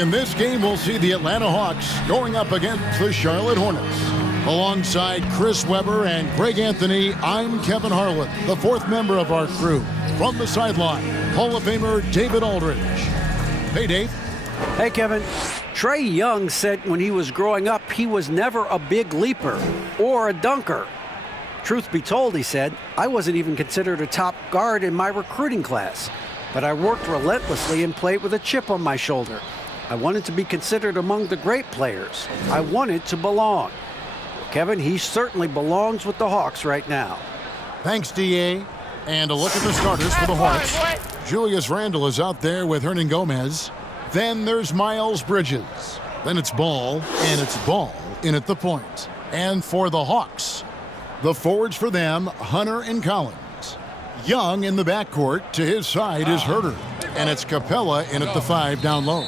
In this game, we'll see the Atlanta Hawks going up against the Charlotte Hornets. Alongside Chris Webber and Greg Anthony, I'm Kevin Harlan, the fourth member of our crew. From the sideline, Hall of Famer David Aldridge. Hey, Dave. Hey, Kevin. Trae Young said when he was growing up, he was never a big leaper or a dunker. Truth be told, he said, I wasn't even considered a top guard in my recruiting class, but I worked relentlessly and played with a chip on my shoulder. I wanted to be considered among the great players. I wanted to belong. Kevin, he certainly belongs with the Hawks right now. Thanks, D.A. And a look at the starters for the Hornets. Julius Randle is out there with Hernangomez. Then there's Miles Bridges. Then it's Ball, and it's Ball in at the point. And for the Hawks, the forwards for them, Hunter and Collins. Young in the backcourt. To his side is Herter. And it's Capella in at the 5 down low.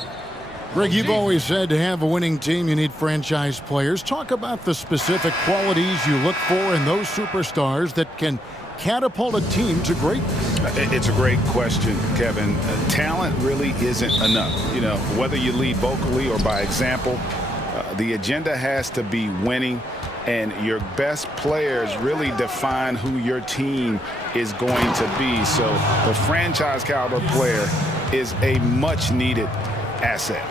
Greg, you've always said to have a winning team, you need franchise players. Talk about the specific qualities you look for in those superstars that can catapult a team to greatness. It's a great question, Kevin. Talent really isn't enough. You know, whether you lead vocally or by example, the agenda has to be winning, and your best players really define who your team is going to be. So the franchise caliber player is a much-needed asset.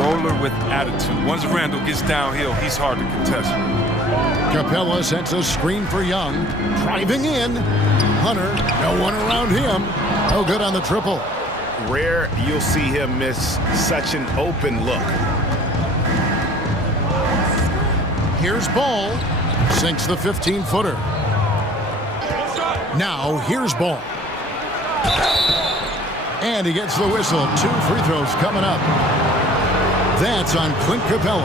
Roller with attitude. Once Randle gets downhill, he's hard to contest. Capella sets a screen for Young. Driving in. Hunter, no one around him. No good on the triple. Rare you'll see him miss such an open look. Here's Ball. Sinks the 15-footer. Now here's Ball. And he gets the whistle. 2 free throws coming up. That's on Clint Capella.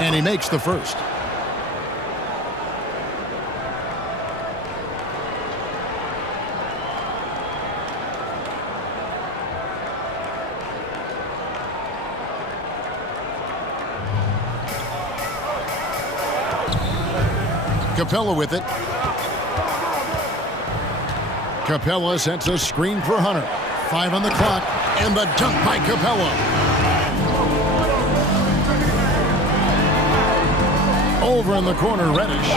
And he makes the first. Capella with it. Capella sets a screen for Hunter. 5 on the clock, and the dunk by Capella. Over in the corner, Reddish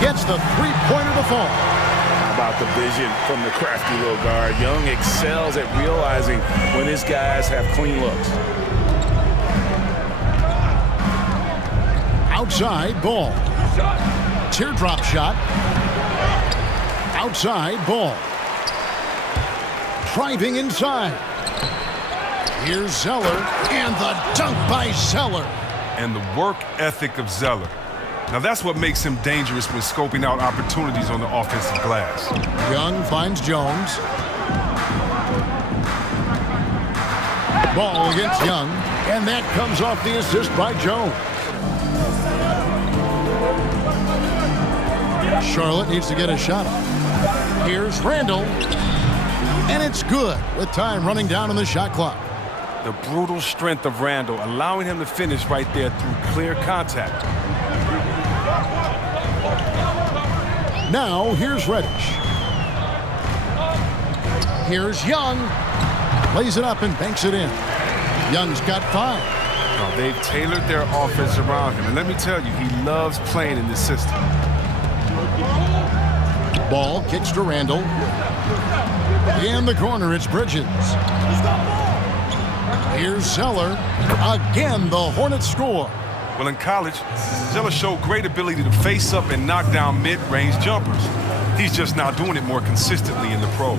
gets the three-pointer to fall. How about the vision from the crafty little guard? Young excels at realizing when his guys have clean looks. Outside, Ball. Teardrop shot. Outside, Ball. Driving inside. Here's Zeller, and the dunk by Zeller. And the work ethic of Zeller. Now that's what makes him dangerous when scoping out opportunities on the offensive glass. Young finds Jones. Ball against Young, and that comes off the assist by Jones. Charlotte needs to get a shot up. Here's Randle, and it's good with time running down on the shot clock. The brutal strength of Randle, allowing him to finish right there through clear contact. Now here's Reddish. Here's Young. Lays it up and banks it in. Young's got 5. Now, they've tailored their offense around him, and let me tell you, he loves playing in this system. Ball kicks to Randle. In the corner, it's Bridges. Here's Zeller. Again, the Hornets score. Well, in college, Zeller showed great ability to face up and knock down mid-range jumpers. He's just now doing it more consistently in the pros.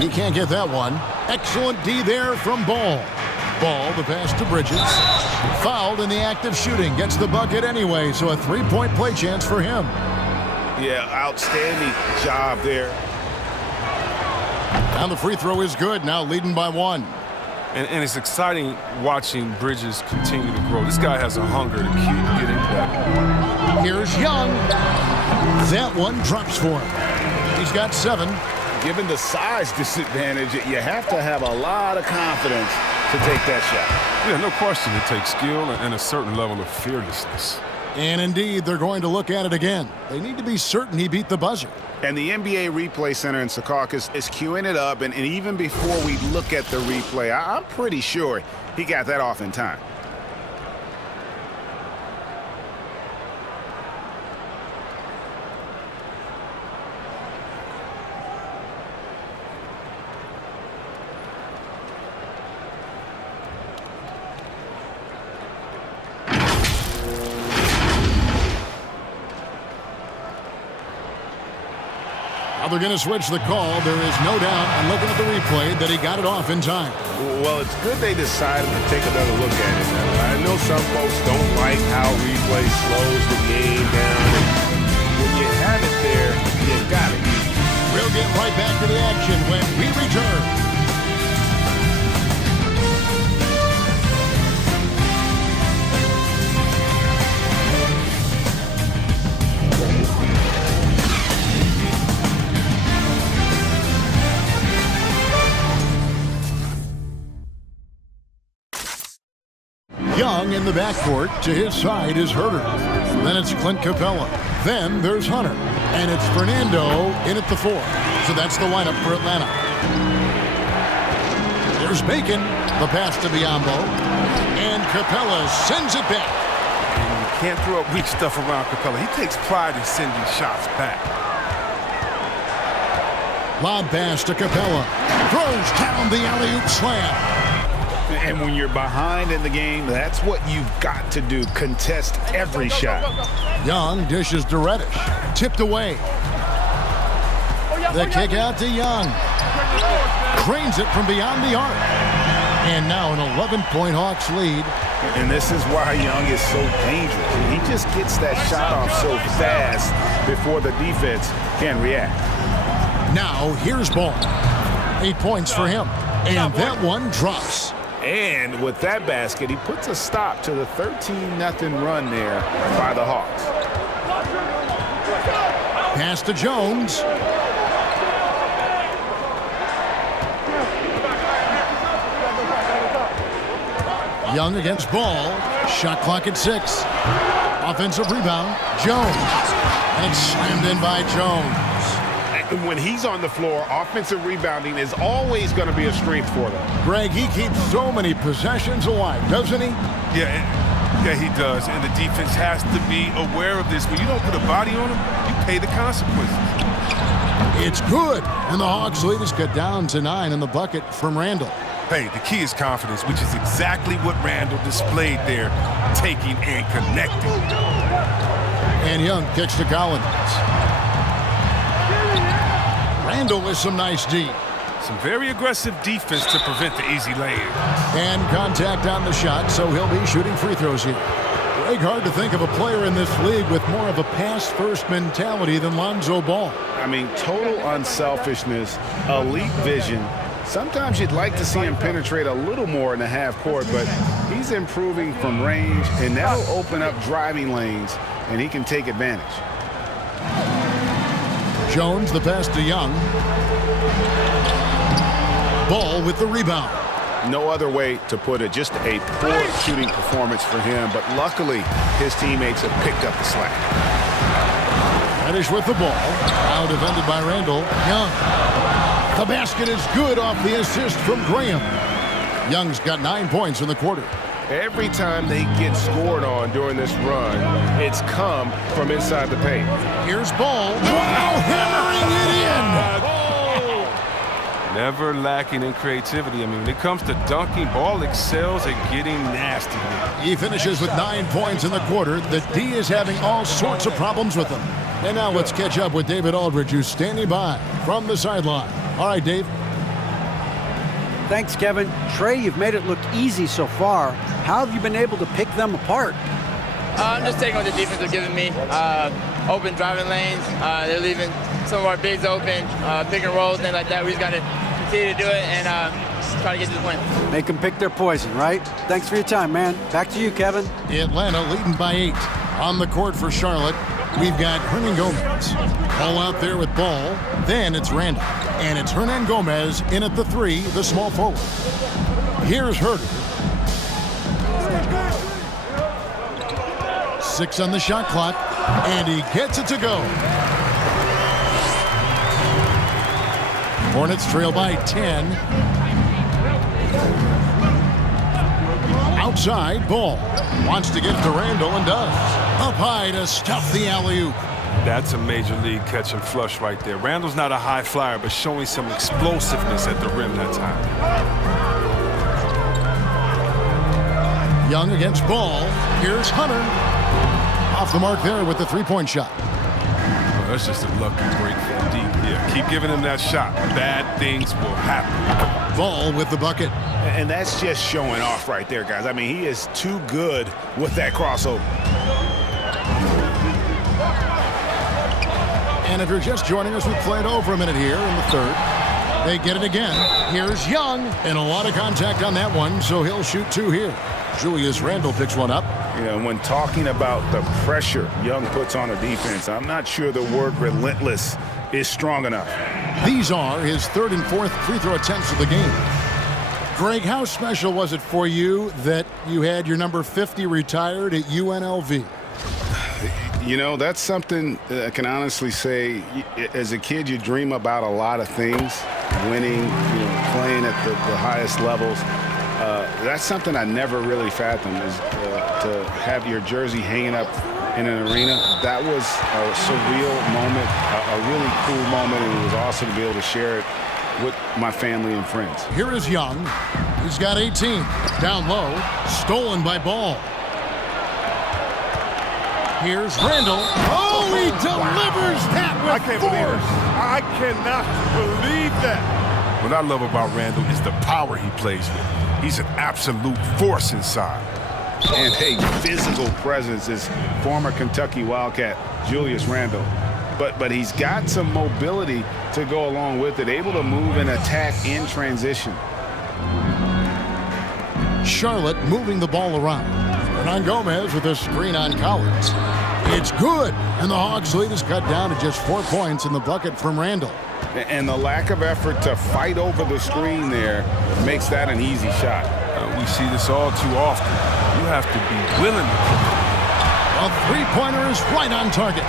He can't get that one. Excellent D there from Ball. Ball, the pass to Bridges. Fouled in the act of shooting. Gets the bucket anyway, so a 3-point play chance for him. Yeah, outstanding job there. And the free throw is good, now leading by 1. And it's exciting watching Bridges continue to grow. This guy has a hunger to keep getting better. Here's Young. That one drops for him. He's got 7. Given the size disadvantage, you have to have a lot of confidence to take that shot. Yeah, no question. It takes skill and a certain level of fearlessness. And indeed, they're going to look at it again. They need to be certain he beat the buzzer. And the NBA Replay Center in Secaucus is queuing it up, and even before we look at the replay, I'm pretty sure he got that off in time. Now they're going to switch the call. There is no doubt, and looking at the replay, that he got it off in time. Well, it's good they decided to take another look at it. I know some folks don't like how replay slows the game down. When you have it there, you got it. We'll get right back to the action when we return. Young in the backcourt. To his side is Herter. Then it's Clint Capella. Then there's Hunter. And it's Fernando in at the 4. So that's the lineup for Atlanta. There's Bacon. The pass to Biyombo. And Capella sends it back. And you can't throw up weak stuff around Capella. He takes pride in sending shots back. Lob pass to Capella. Throws down the alley-oop slam. And when you're behind in the game, that's what you've got to do. Contest every shot. Young dishes to Reddish. Tipped away. The kick out to Young. Cranes it from beyond the arc. And now an 11-point Hawks lead. And this is why Young is so dangerous. He just gets that shot off so fast before the defense can react. Now here's Ball. 8 points for him. And that one drops. And with that basket, he puts a stop to the 13-0 run there by the Hawks. Pass to Jones. Young against Ball. Shot clock at 6. Offensive rebound. Jones. And it's slammed in by Jones. When he's on the floor, offensive rebounding is always going to be a strength for them. Greg, he keeps so many possessions alive, doesn't he? Yeah, he does. And the defense has to be aware of this. When you don't put a body on him, you pay the consequences. It's good. And the Hawks lead is cut down to 9 in the bucket from Randle. Hey, the key is confidence, which is exactly what Randle displayed there, taking and connecting. And Young kicks to Collins. Randle with some nice D. Some very aggressive defense to prevent the easy lay-in. And contact on the shot, so he'll be shooting free throws here. Greg, hard to think of a player in this league with more of a pass-first mentality than Lonzo Ball. I mean, total unselfishness, elite vision. Sometimes you'd like to see him penetrate a little more in the half court, but he's improving from range, and that'll open up driving lanes, and he can take advantage. Jones, the pass to Young. Ball with the rebound. No other way to put it. Just a poor shooting performance for him, but luckily his teammates have picked up the slack. Reddish with the ball. Now defended by Randle. Young. The basket is good off the assist from Graham. Young's got 9 points in the quarter. Every time they get scored on during this run, it's come from inside the paint. Here's Ball. Wow, hammering it in. Never lacking in creativity. I mean, when it comes to dunking, Ball excels at getting nasty. He finishes with 9 points in the quarter. The D is having all sorts of problems with him. And now let's catch up with David Aldridge, who's standing by from the sideline. All right, Dave. Thanks, Kevin. Trey, you've made it look easy so far. How have you been able to pick them apart? I'm just taking what the defense is giving me. Open driving lanes. They're leaving some of our bigs open, pick and rolls, things like that. We just got to continue to do it and try to get to the win. Make them pick their poison, right? Thanks for your time, man. Back to you, Kevin. Atlanta leading by 8. On the court for Charlotte, We've got Hernangomez. Ball out there with Ball. Then it's Randle. And it's Hernangomez in at the 3, the small forward. Here's Herder. 6 on the shot clock. And he gets it to go. Hornets trail by 10. Outside, Ball. Wants to get to Randle and does. Up high to stuff the alley-oop. That's a major league catch and flush right there. Randle's not a high flyer, but showing some explosiveness at the rim that time. Young against Ball. Here's Hunter. Off the mark there with the three-point shot. Well, that's just a lucky break from deep. Yeah, keep giving him that shot. Bad things will happen. Ball with the bucket. And that's just showing off right there, guys. I mean, he is too good with that crossover. And if you're just joining us, we played over a minute here in the third. They get it again. Here's Young. And a lot of contact on that one, so he'll shoot 2 here. Julius Randle picks one up. You know, when talking about the pressure Young puts on a defense, I'm not sure the word relentless is strong enough. These are his 3rd and 4th free throw attempts of the game. Greg, how special was it for you that you had your number 50 retired at UNLV? You know, that's something I can honestly say. As a kid, you dream about a lot of things, winning, playing at the highest levels. That's something I never really fathomed, is to have your jersey hanging up in an arena. That was a surreal moment, a really cool moment, and it was awesome to be able to share it with my family and friends. Here is Young. He's got 18. Down low. Stolen by Ball. Here's Randle. Oh, he delivers that with I can't believe it. I cannot believe that. What I love about Randle is the power he plays with. He's an absolute force inside. And a physical presence is former Kentucky Wildcat Julius Randle. But he's got some mobility to go along with it, able to move and attack in transition. Charlotte moving the ball around. Hernangomez with a screen on Collins. It's good, and the Hawks' lead is cut down to just 4 points in the bucket from Randle. And the lack of effort to fight over the screen there makes that an easy shot. We see this all too often. You have to be willing to put it. A three-pointer is right on target.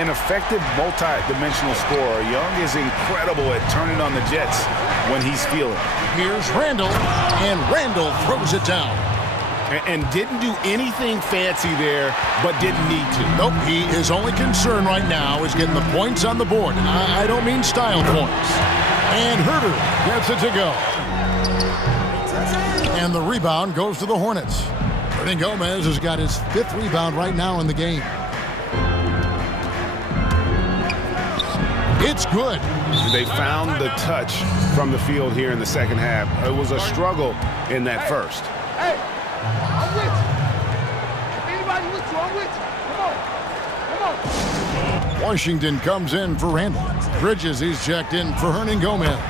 An effective multi-dimensional scorer. Young is incredible at turning on the Jets when he's feeling. Here's Randle, and Randle throws it down. And didn't do anything fancy there, but didn't need to. Nope, his only concern right now is getting the points on the board. I don't mean style points. And Herder gets it to go. And the rebound goes to the Hornets. Hernangomez has got his 5th rebound right now in the game. It's good. They found the touch from the field here in the second half. It was a struggle in that first. Hey, I'm with you. If anybody with you, I'm with you. Come on. Washington comes in for Randle. Bridges, he's checked in for Hernangomez.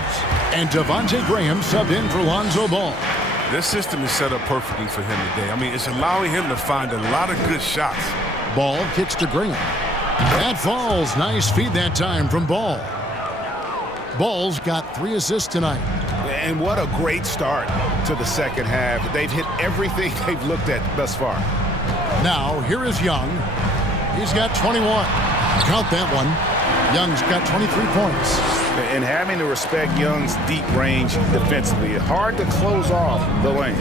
And Devontae Graham subbed in for Lonzo Ball. This system is set up perfectly for him today. I mean, it's allowing him to find a lot of good shots. Ball kicks to Graham. That falls. Nice feed that time from Ball. Ball's got 3 assists tonight. And what a great start to the second half. They've hit everything they've looked at thus far. Now, here is Young. He's got 21. Count that one. Young's got 23 points. And having to respect Young's deep range defensively, hard to close off the lane.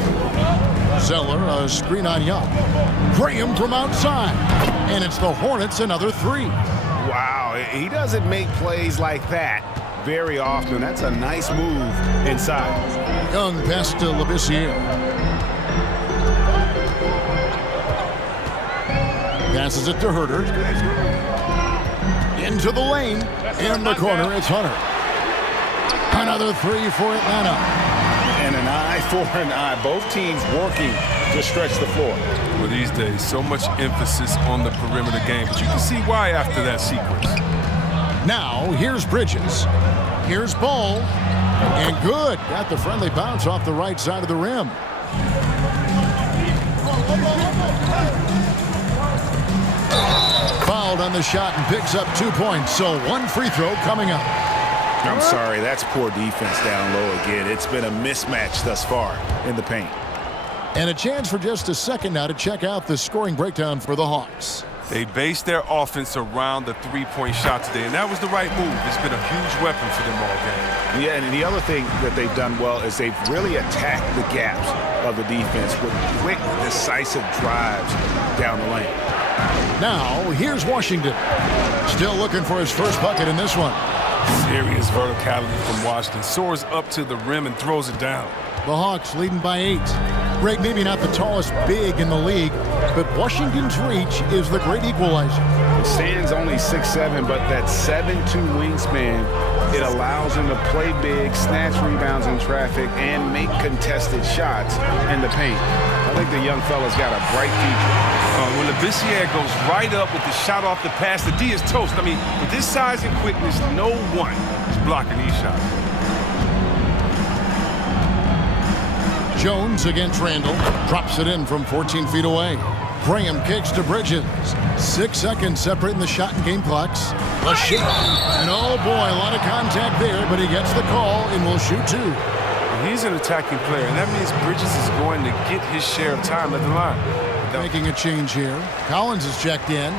Zeller, a screen on Young. Graham from outside. And it's the Hornets, another 3. Wow, he doesn't make plays like that very often. That's a nice move inside. Young pass to Labissiere. Passes it to Herder. Into the lane. In the corner, it's Hunter. Another 3 for Atlanta. And an eye for an eye. Both teams working to stretch the floor. Well, these days, so much emphasis on the perimeter game, but you can see why after that sequence. Now, here's Bridges. Here's Ball. And good. Got the friendly bounce off the right side of the rim. Fouled fouled on the shot and picks up 2 points. So one free throw coming up. I'm sorry, that's poor defense down low again. It's been a mismatch thus far in the paint. And a chance for just a second now to check out the scoring breakdown for the Hawks. They based their offense around the three-point shot today, and that was the right move. It's been a huge weapon for them all game. Yeah, and the other thing that they've done well is they've really attacked the gaps of the defense with quick, decisive drives down the lane. Now, here's Washington. Still looking for his first bucket in this one. Serious verticality from Washington. Soars up to the rim and throws it down. The Hawks leading by 8. Greg, maybe not the tallest big in the league, but Washington's reach is the great equalizer. Stan's only 6'7", but that 7'2" wingspan, it allows him to play big, snatch rebounds in traffic, and make contested shots in the paint. I think the young fella's got a bright future. When Labissiere goes right up with the shot off the pass, the D is toast. I mean, with this size and quickness, no one is blocking these shots. Jones against Randle. Drops it in from 14 feet away. Graham kicks to Bridges. 6 seconds separating the shot and game clocks. The shot. And oh boy, a lot of contact there, but he gets the call and will shoot 2. He's an attacking player, and that means Bridges is going to get his share of time at the line. Making a change here. Collins is checked in.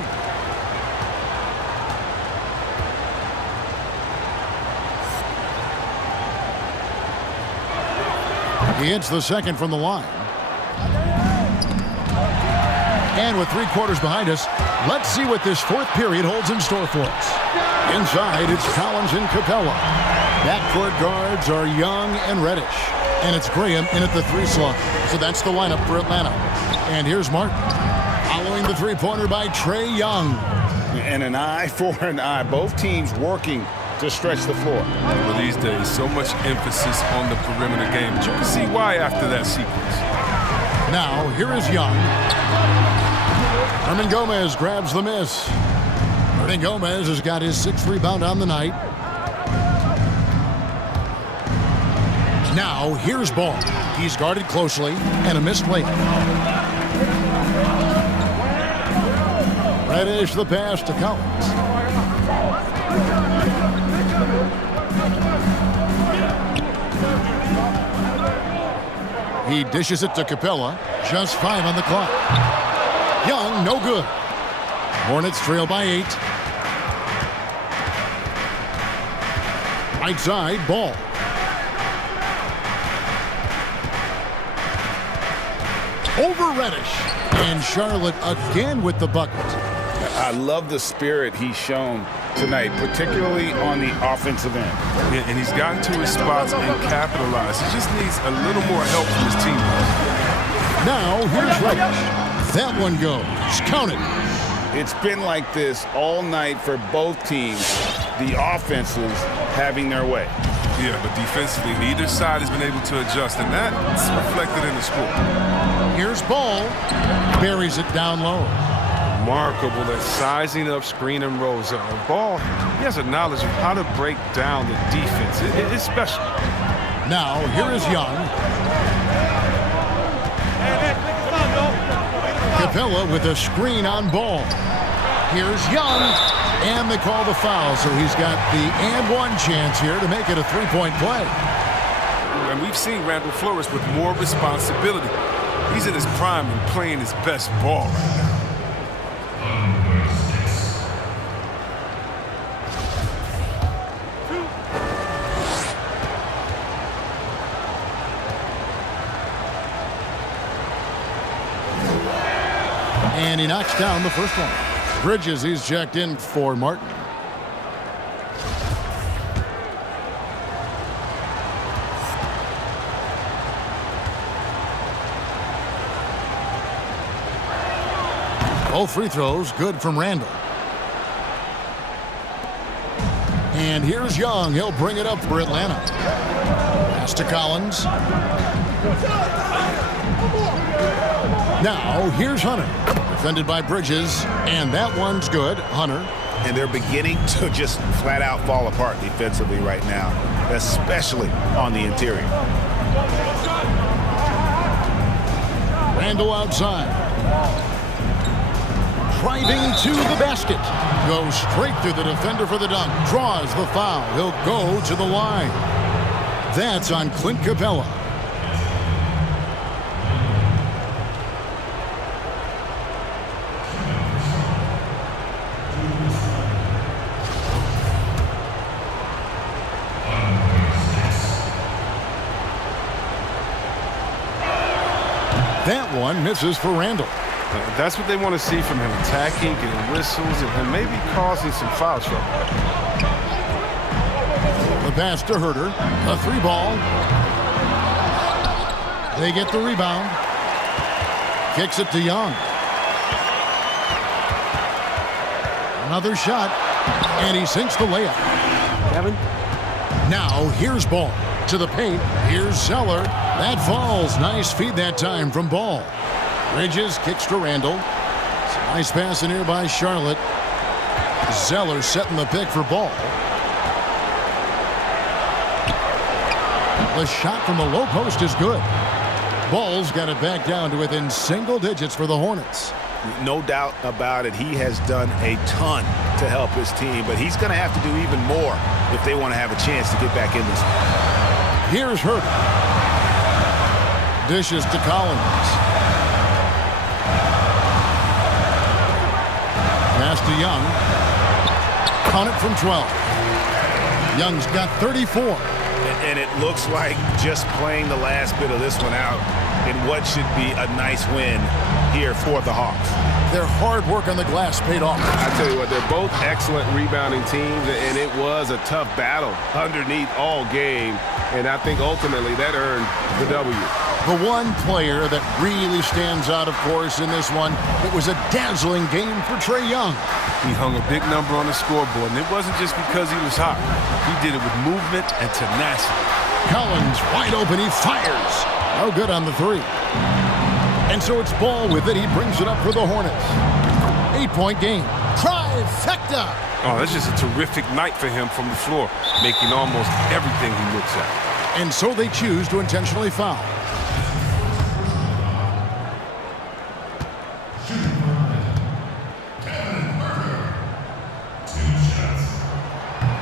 He hits the second from the line. And with 3 quarters behind us, let's see what this fourth period holds in store for us. Inside, it's Collins and Capella. Backcourt guards are Young and Reddish. And it's Graham in at the 3 slot. So that's the lineup for Atlanta. And here's Martin. Following the three-pointer by Trae Young. And an eye for an eye. Both teams working to stretch the floor. Well, these days, so much emphasis on the perimeter game. But you can see why after that sequence. Now, here is Young. Hernangomez grabs the miss. Hernangomez has got his 6th rebound on the night. Now, here's Ball. He's guarded closely, and a missed layup. Reddish the pass to Collins. He dishes it to Capella. Just 5 on the clock. Young, no good. Hornets trail by 8. Right side, Ball. Over Reddish. And Charlotte again with the bucket. I love the spirit he's shown tonight, particularly on the offensive end. Yeah, and he's gotten to his spots and capitalized. He just needs a little more help from his teammates. Now, here's Reddish. That one goes. Count it. It's been like this all night for both teams. The offenses having their way. Yeah, but defensively, neither side has been able to adjust, and that's reflected in the score. Here's Ball. Buries it down low. Remarkable at sizing up screen and Rozier. Ball, he has a knowledge of how to break down the defense. It's special. Now, here is Young. Capella with a screen on Ball. Here's Young, and they call the foul, so he's got the and-one chance here to make it a 3-point play. And we've seen Randle flourish with more responsibility. He's in his prime and playing his best ball right now. And he knocks down the first one. Bridges, he's checked in for Martin. Both free throws good from Randle. And here's Young. He'll bring it up for Atlanta. Pass to Collins. Now, here's Hunter. Defended by Bridges, and that one's good. Hunter. And they're beginning to just flat out fall apart defensively right now, especially on the interior. Randle outside. driving to the basket. Goes straight through the defender for the dunk. Draws the foul. He'll go to the line. That's on Clint Capella. That one misses for Randle. That's what they want to see from him, attacking, getting whistles, and maybe causing some foul trouble. The pass to Herter. A 3-ball. They get the rebound. Kicks it to Young. Another shot. And he sinks the layup. Kevin? Now here's Ball. To the paint. Here's Zeller. That falls. Nice feed that time from Ball. Bridges kicks to Randle. Nice pass in here by Charlotte. Zeller setting the pick for Ball. The shot from the low post is good. Ball's got it back down to within single digits for the Hornets. No doubt about it. He has done a ton to help his team, but he's going to have to do even more if they want to have a chance to get back in this one. Here's Herter. Dishes to Collins. Pass to Young. Count it from 12. Young's got 34. And it looks like just playing the last bit of this one out in what should be a nice win here for the Hawks. Their hard work on the glass paid off. I tell you what, they're both excellent rebounding teams, and it was a tough battle underneath all game, and I think ultimately that earned the W. The one player that really stands out, of course, in this one, it was a dazzling game for Trae Young. He hung a big number on the scoreboard, and it wasn't just because he was hot. He did it with movement and tenacity. Collins wide open, he fires. No good on the 3. And so it's Ball with it. He brings it up for the Hornets. 8-point game. Trifecta. Oh, that's just a terrific night for him from the floor, making almost everything he looks at. And so they choose to intentionally foul.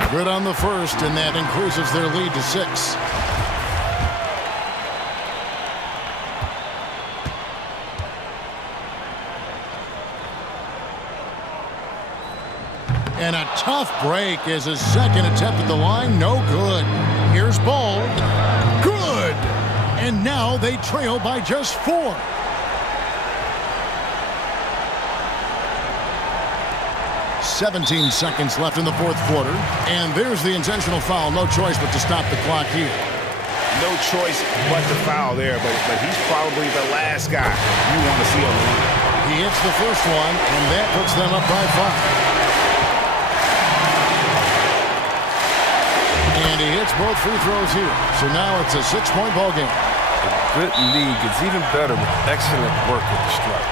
Good on the first, and that increases their lead to 6. And a tough break is his second attempt at the line. No good. Here's Ball. Good. And now they trail by just 4. "17 seconds left in the fourth quarter. And there's the intentional foul. No choice but to stop the clock here. No choice but to foul there, but he's probably the last guy you want to see on the line. He hits the first one, and that puts them up by 5. And he hits both free throws here. So now it's a 6-point ball game. A good league is even better with excellent work at the stripe.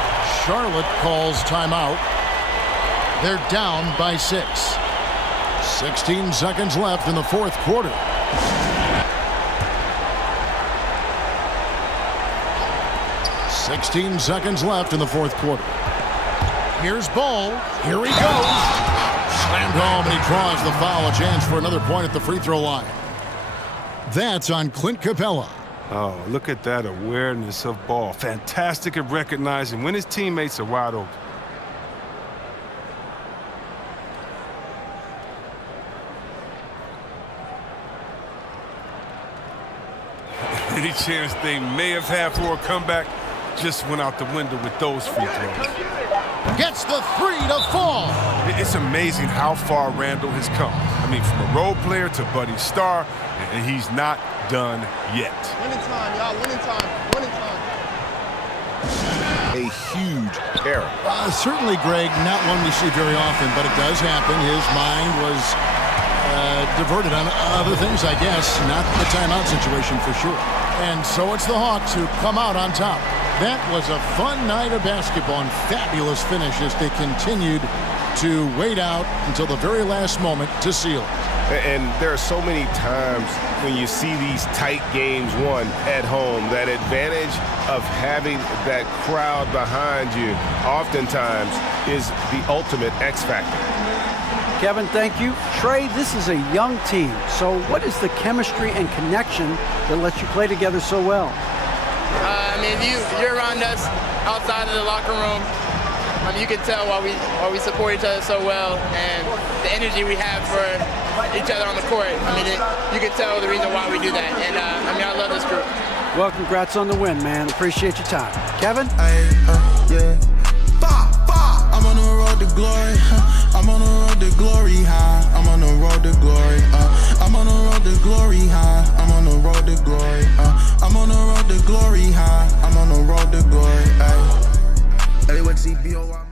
Charlotte calls timeout. They're down by 6. 16 seconds left in the fourth quarter. "16 seconds left in the fourth quarter. Here's Ball. Here he goes. Slammed home, and he draws the foul. A chance for another point at the free throw line. That's on Clint Capella. Oh, look at that awareness of Ball. Fantastic at recognizing when his teammates are wide open. Any chance they may have had for a comeback just went out the window with those free throws. Gets the 3 to fall. It's amazing how far Randle has come. I mean, from a role player to Buddy Star, and he's not done yet. Winning time, y'all. Winning time. Winning time. A huge error. Certainly, Greg, not one we see very often, but it does happen. His mind was diverted on other things, I guess. Not the timeout situation for sure. And so it's the Hawks who come out on top. That was a fun night of basketball and fabulous finish as they continued to wait out until the very last moment to seal it. And there are so many times when you see these tight games won at home, that advantage of having that crowd behind you oftentimes is the ultimate X factor. Kevin, thank you. Trey, this is a young team. So what is the chemistry and connection that lets you play together so well? I mean, you're around us outside of the locker room. I mean, you can tell why we support each other so well, and the energy we have for each other on the court. I mean, you can tell the reason why we do that. And I mean, I love this group. Well, congrats on the win, man. Appreciate your time. Kevin? Yeah. I'm on the road to glory. I'm on the road to glory high. I'm on the road to glory. I'm on the road to glory high. I'm on the road to glory. I'm on the road to glory high. I'm on the road to glory. Hey, what CBO?